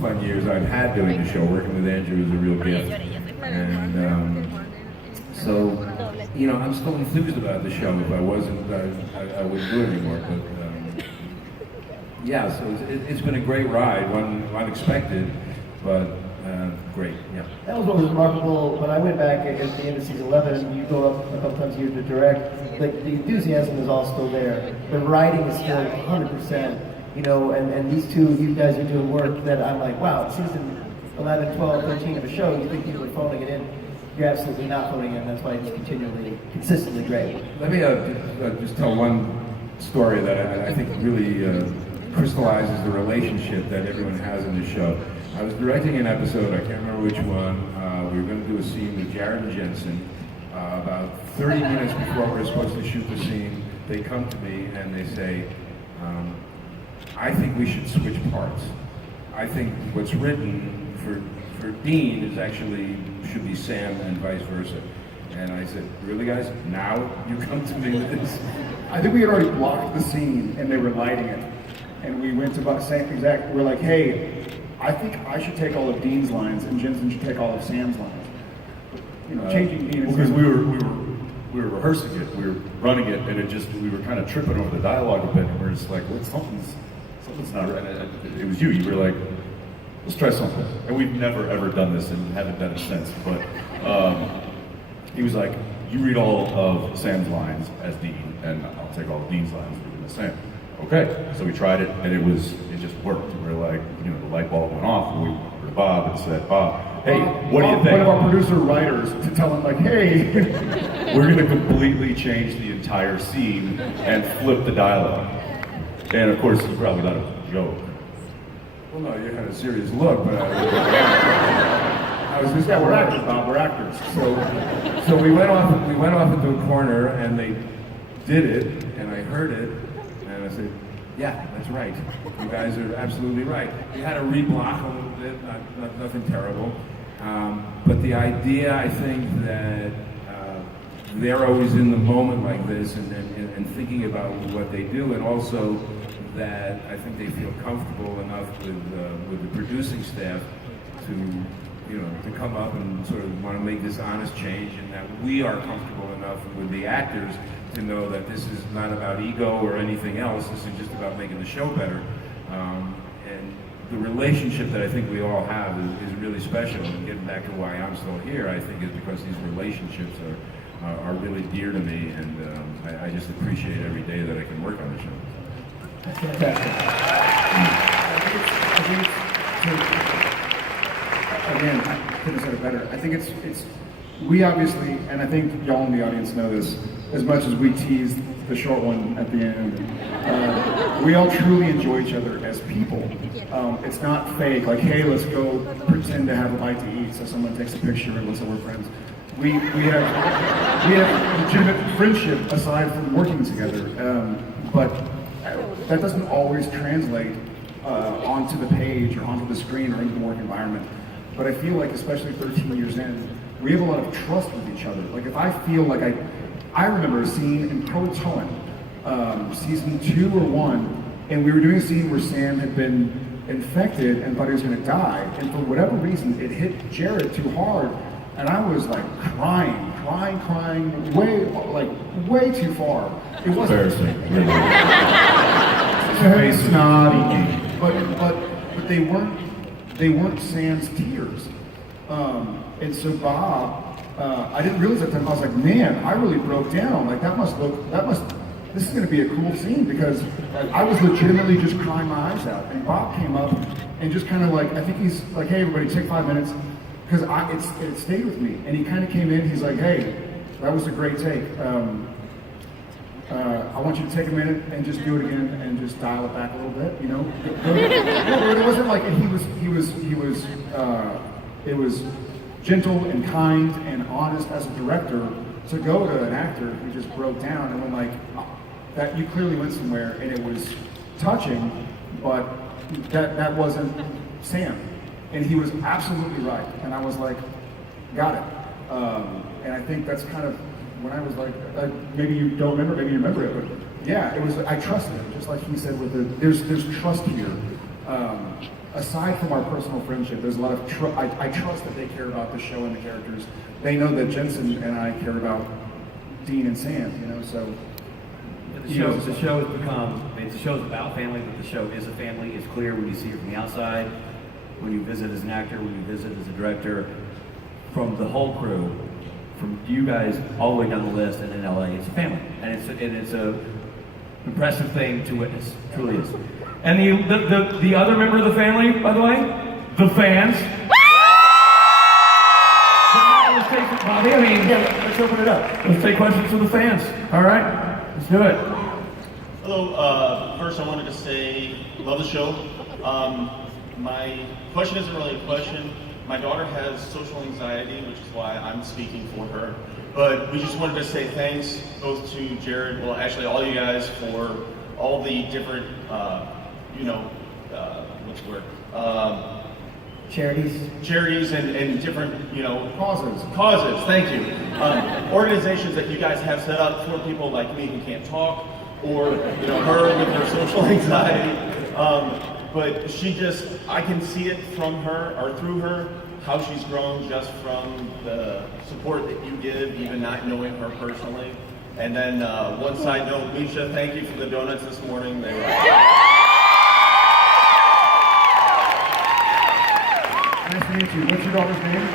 fun years I've had doing the show. Working with Andrew is a real gift. And so, you know, I'm still enthused about the show. If I wasn't, I wouldn't do it anymore. But yeah, so it's been a great ride, unexpected, but great. Yeah. That was what was remarkable. When I went back at the end of season 11, you go up a couple times a year to direct. Like the enthusiasm is all still there. The writing is still 100%. You know, and these two, you guys are doing work that I'm like, wow, season 11, 12, 13 of a show, you think people are phoning it in. You're absolutely not phoning it in. That's why it's continually, consistently great. Let me just tell one story that I think really crystallizes the relationship that everyone has in the show. I was directing an episode, I can't remember which one. We were going to do a scene with Jared and Jensen. About 30 minutes before we were supposed to shoot the scene, they come to me and they say, I think we should switch parts. I think what's written for Dean is actually should be Sam and vice versa. And I said, really guys, now you come to me with this? I think we had already blocked the scene and they were lighting it. And we went to about the same exact, we're like, hey, I think I should take all of Dean's lines and Jensen should take all of Sam's lines. You know, changing Dean and because Sam. we were rehearsing it, we were running it, and we were kind of tripping over the dialogue a bit, and we were just like, well, something's not right. And it was you were like, let's try something. And we've never ever done this and haven't done it since, but he was like, you read all of Sam's lines as Dean, and I'll take all of Dean's lines and read them as Sam. Okay, so we tried it, and it just worked. We were like, you know, the light bulb went off, and we went to Bob and said, Bob, hey, what do you think? One of our producer writers to tell him like, hey, we're going to completely change the entire scene and flip the dialogue. And of course, you probably thought it was a joke. Well, no, you had a serious look, but I was just, yeah, we're actors, Bob, we're actors. So we went off into a corner, and they did it, and I heard it, and I said, yeah, that's right. You guys are absolutely right. We had to reblock a little bit, nothing terrible. But the idea, I think, that they're always in the moment like this and thinking about what they do, and also that I think they feel comfortable enough with the producing staff to come up and sort of want to make this honest change, and that we are comfortable enough with the actors to know that this is not about ego or anything else. This is just about making the show better. And the relationship that I think we all have is really special. And getting back to why I'm still here, I think is because these relationships are really dear to me, and I just appreciate every day that I can work on the show. That's fantastic. Again, I couldn't have said it better. I think it's we obviously, and I think y'all in the audience know this, as much as we tease the short one at the end, we all truly enjoy each other as people. It's not fake, like, hey, let's go pretend to have a bite to eat so someone takes a picture and looks like we're friends. We have legitimate friendship aside from working together, but that doesn't always translate onto the page or onto the screen or into the work environment. But I feel like, especially 13 years in, we have a lot of trust with each other. Like, if I feel like I remember a scene in Croatoan, season 2 or 1, and we were doing a scene where Sam had been infected and thought he was going to die, and for whatever reason, it hit Jared too hard, and I was like crying, way too far. It wasn't very snotty, but they weren't Sam's tears. And so Bob, I didn't realize at the time, I was like, man, I really broke down. Like, this is going to be a cool scene, because I was legitimately just crying my eyes out. And Bob came up and just kind of like, I think he's like, hey, everybody, take 5 minutes, because it stayed with me. And he kind of came in, he's like, hey, that was a great take. I want you to take a minute and just do it again and just dial it back a little bit, you know? It wasn't like, and it was gentle and kind and honest as a director to go to an actor who just broke down and went like, that you clearly went somewhere, and it was touching, but that wasn't Sam. And he was absolutely right. And I was like, got it. And I think that's kind of when I was like, maybe you don't remember, maybe you remember it, but yeah, it was, I trusted him, just like he said with there's trust here. aside from our personal friendship, there's a lot of I trust that they care about the show and the characters. They know that Jensen and I care about Dean and Sam, you know, so. The show has become, the show's about family, but the show is a family. It's clear when you see it from the outside, when you visit as an actor, when you visit as a director, from the whole crew, from you guys all the way down the list, and in LA, it's a family. And it's a impressive thing to witness, truly is. And the other member of the family, by the way, the fans. Let's take it, Bobby. I mean, Yeah, let's open it up. let's take questions from the fans. All right, let's do it. Hello, first I wanted to say, love the show. My question isn't really a question. My daughter has social anxiety, which is why I'm speaking for her. But we just wanted to say thanks both to Jared, well actually all you guys, for all the different, what's the word? Charities and different, causes, thank you. Organizations that you guys have set up for people like me who can't talk, or her with her social anxiety. But I can see it from her, or through her, how she's grown just from the support that you give, even not knowing her personally. And then one side note, Misha, thank you for the donuts this morning. They were Nice to meet you. What's your daughter's name?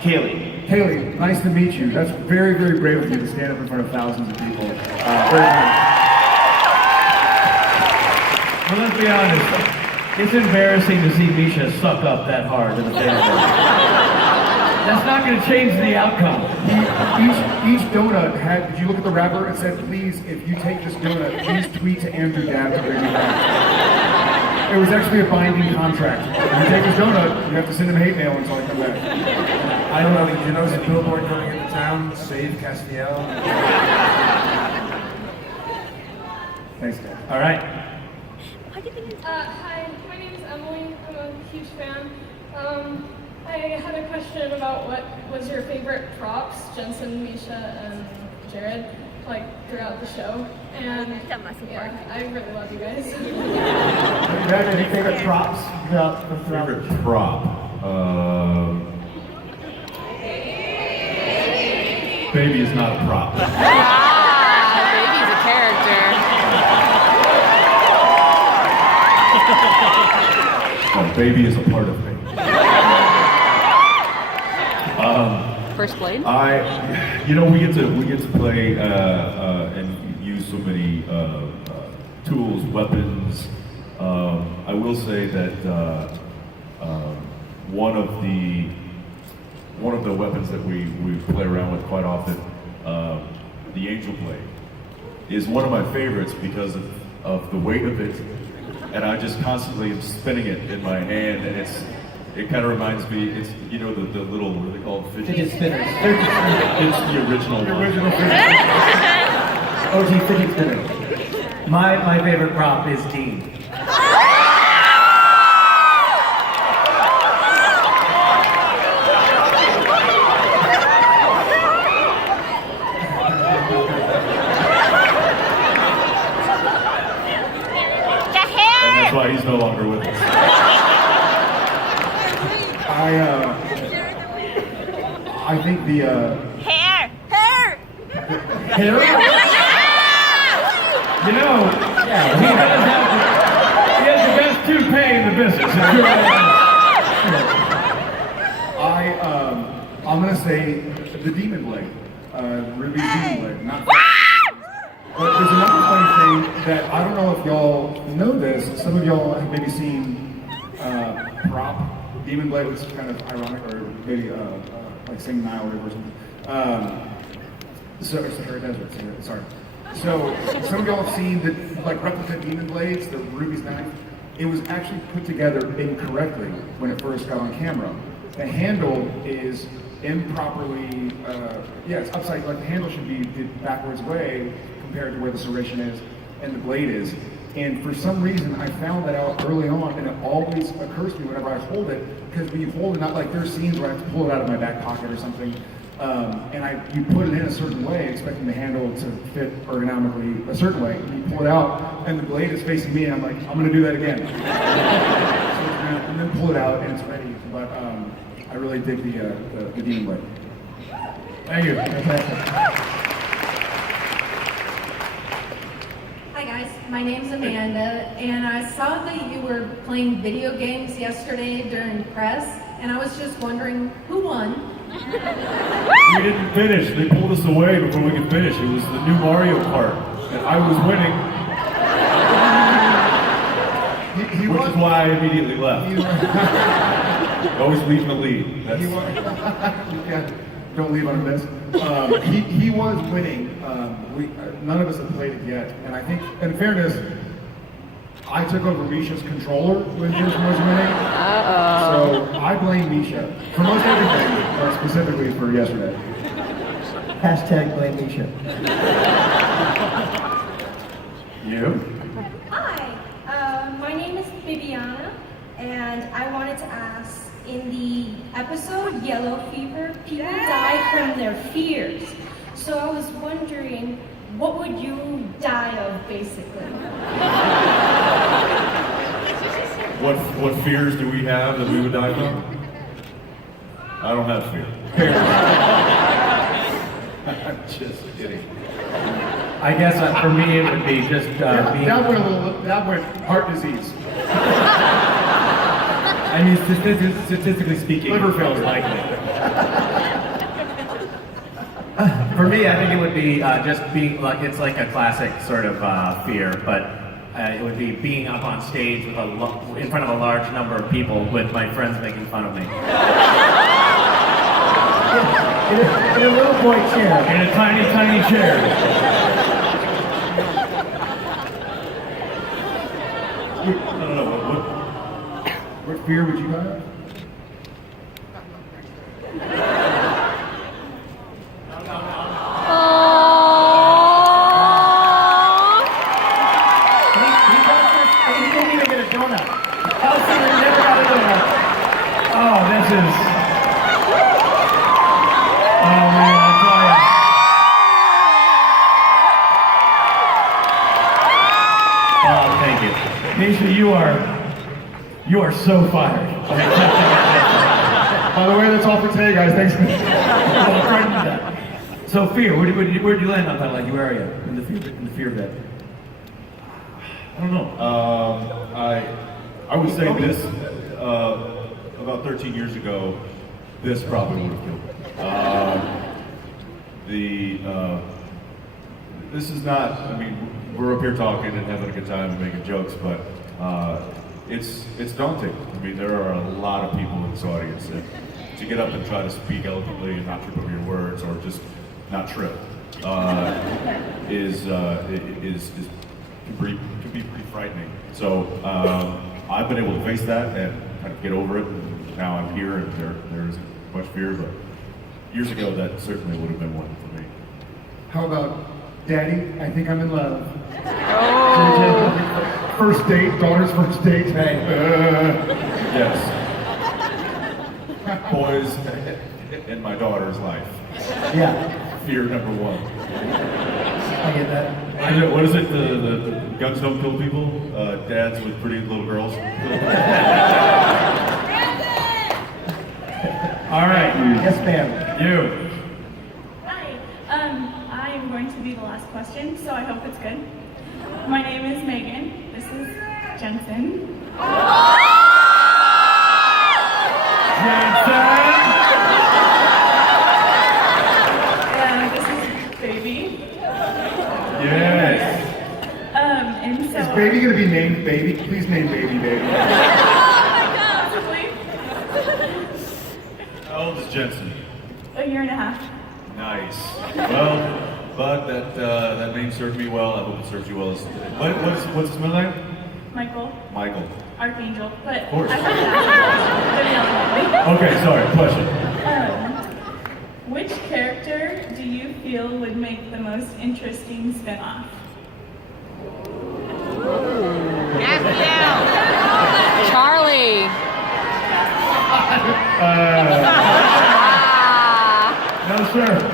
Kaylee. Kaylee, nice to meet you. That's very, very brave of you to stand up in front of thousands of people. Very brave. Well, let's be honest. It's embarrassing to see Misha suck up that hard in the family. That's not going to change the outcome. Each donut had, did you look at the wrapper? It said, please, if you take this donut, please tweet to Andrew Dad to bring me back. It was actually a binding contract. If you take this donut, you have to send him hate mail until I come back. I don't know, did you notice a billboard coming into town? Save Castiel. Thanks, guys. All right. Hi, my name is Emily. I'm a huge fan. I had a question about what was your favorite props, Jensen, Misha, and Jared, like throughout the show. And yeah, I really love you guys. You have any favorite props throughout? Favorite prop? Baby is not a prop. Baby's a character. No, baby is a part of me. First blade? We get to play and use so many tools, weapons. I will say that one of the weapons that we play around with quite often, the angel blade, is one of my favorites because of the weight of it, and I just constantly am spinning it in my hand, and it kind of reminds me, it's the little, what are they called? Fidget spinners. It's the original one. OG fidget spinner. My favorite prop is Dean. And that's why he's no longer with us. I think the Hair! hair. He has the best toupee in the business. I'm gonna say the demon blade, Ruby's demon blade. Not. But there's another funny thing that I don't know if y'all know this. Some of y'all have maybe seen prop demon blade, which is kind of ironic, or maybe like saying Nile River or something. So it's the Harry Desert. Sorry. So some of y'all have seen the replica demon blades, the Ruby's knife. It was actually put together incorrectly when it first got on camera. The handle is improperly, it's upside. Like the handle should be the backwards way compared to where the serration is and the blade is. And for some reason, I found that out early on, and it always occurs to me whenever I hold it, because when you hold it, not like there's scenes where I have to pull it out of my back pocket or something, and you put it in a certain way, expecting the handle to fit ergonomically a certain way, and you pull it out, and the blade is facing me, and I'm like, I'm going to do that again. So pull it out and it's ready. But I really dig the Demon Blade. Thank you. Hi guys, my name's Amanda, and I saw that you were playing video games yesterday during press, and I was just wondering who won. We didn't finish. They pulled us away before we could finish. It was the new Mario Kart, and I was winning, which is why I immediately left. Always leaving the lead. That's... Yeah, don't leave on this. He was winning. None of us have played it yet, and I think, in fairness, I took over Misha's controller when Jason was winning. So I blame Misha for most everything, but specifically for yesterday. Hashtag blame Misha. You? Hi, my name is Bibiana, and I wanted to ask, in the episode Yellow Fever, people die from their fears. So I was wondering, what would you die of, basically? What fears do we have that we would die from? I don't have fear. I'm just kidding. I guess for me it would be just being... That went heart disease. I mean, statistically speaking, Liver it feels failure. likely. For me, I think it would be just being like, it's like a classic sort of fear, but it would be being up on stage with in front of a large number of people with my friends making fun of me. In a little boy chair. In a tiny, tiny chair. I don't know, What fear would you have? He didn't even get a donut. Elsie never got a donut. Oh, this is... Oh man, I tell ya. Oh, thank you. Misha, you are so fired. By the way, that's all for today, guys. Thanks. So fear, where'd you land on that? Like, where are you in the fear bit? I don't know. I would say this, about 13 years ago, this probably would have killed me. This is not, I mean, we're up here talking and having a good time and making jokes, but it's daunting. I mean, there are a lot of people in this audience, and to get up and try to speak eloquently and not trip over your words or just not trip can be pretty frightening. So I've been able to face that and kind of get over it, and now I'm here and there isn't much fear, but years ago that certainly would have been one for me. How about Daddy? I think I'm in love. Oh. First date, daughter's first date. Yes. Boys in my daughter's life. Yeah, Fear number one. I get that. I know, what is it? The guns don't kill people? Dads with pretty little girls? All right. Yes, ma'am. You. Hi, I am going to be the last question, so I hope it's good. My name is Megan. This is Jensen. And this is Baby. Yes. And so Is Baby gonna be named Baby? Please name Baby Baby. possibly How old is Jensen? a year and a half. Nice. Well, but that name served me well. I hope it serves you well. What's his middle name? Michael, Michael. Archangel, but Of course. I have to ask Okay, sorry. Question. which character do you feel would make the most interesting spin-off? Charlie. No, sir.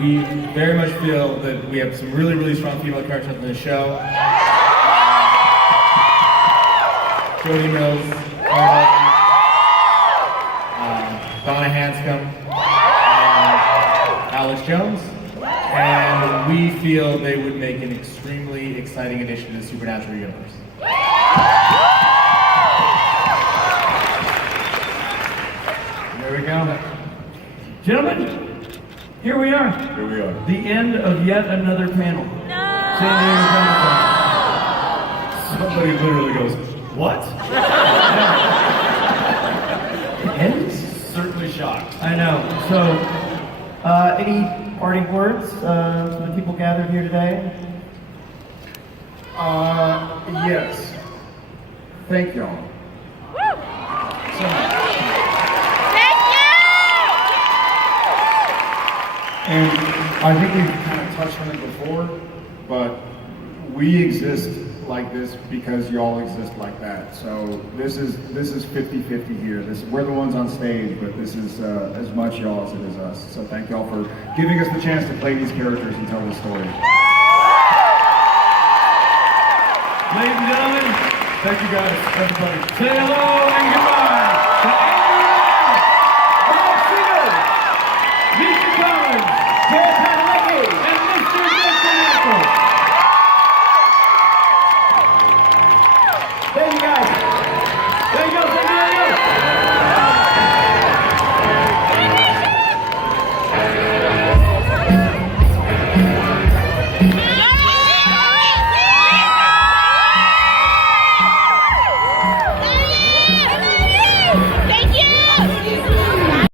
We very much feel that we have some really, really strong female characters in the show. Jodie Mills, Donna Hanscom, Alex Jones, and we feel they would make an extremely exciting addition to the Supernatural universe. There we go. Gentlemen, here we are. Here we are. The end of yet another panel. San Diego Comic Con. Somebody literally goes, what? And Certainly shocked. I know. So, Any parting words for the people gathered here today? Yes. Thank y'all. So much. And I think we've kind of touched on it before, but we exist like this because y'all exist like that. So this is 50-50 here. We're the ones on stage, but this is as much y'all as it is us. So thank y'all for giving us the chance to play these characters and tell this story. ladies and gentlemen, Thank you guys, everybody. say hello and goodbye to